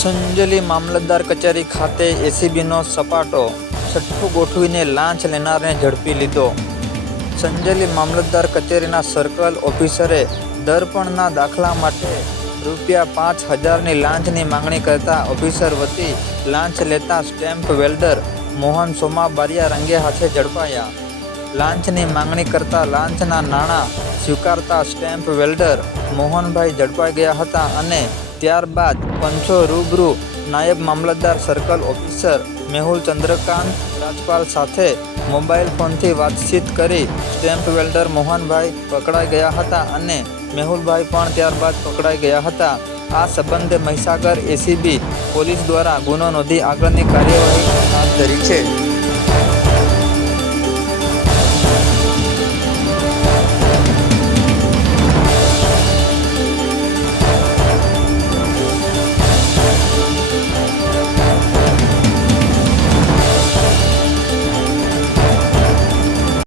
સંજલી મામલતદાર કચેરી ખાતે એસીબીનો સપાટો છઠ્ઠું ગોઠવીને લાંચ લેનારને ઝડપી લીધો. સંજલી મામલતદાર કચેરીના સર્કલ ઓફિસરે દર્પણના દાખલા માટે રૂપિયા પાંચ હજારની લાંચની માંગણી કરતા ઓફિસર વતી લાંચ લેતા સ્ટેમ્પ વેલ્ડર મોહન સોમા બારિયા રંગે હાથે ઝડપાયા. લાંચની માંગણી કરતા લાંચના નાણાં સ્વીકારતા સ્ટેમ્પ વેલ્ડર મોહનભાઈ ઝડપાઈ ગયા હતા અને ત્યારબાદ પંચો રૂબરૂ નાયબ મામલતદાર સર્કલ ઓફિસર મેહુલ ચંદ્રકાંત રાજપાલ સાથે મોબાઈલ ફોનથી વાતચીત કરી સ્ટેમ્પ વેલ્ડર મોહનભાઈ પકડાઈ ગયા હતા અને મેહુલભાઈ પણ ત્યારબાદ પકડાઈ ગયા હતા. આ સંબંધે મહીસાગર એસીબી પોલીસ દ્વારા ગુનો નોંધી આગળની કાર્યવાહી હાથ ધરી છે.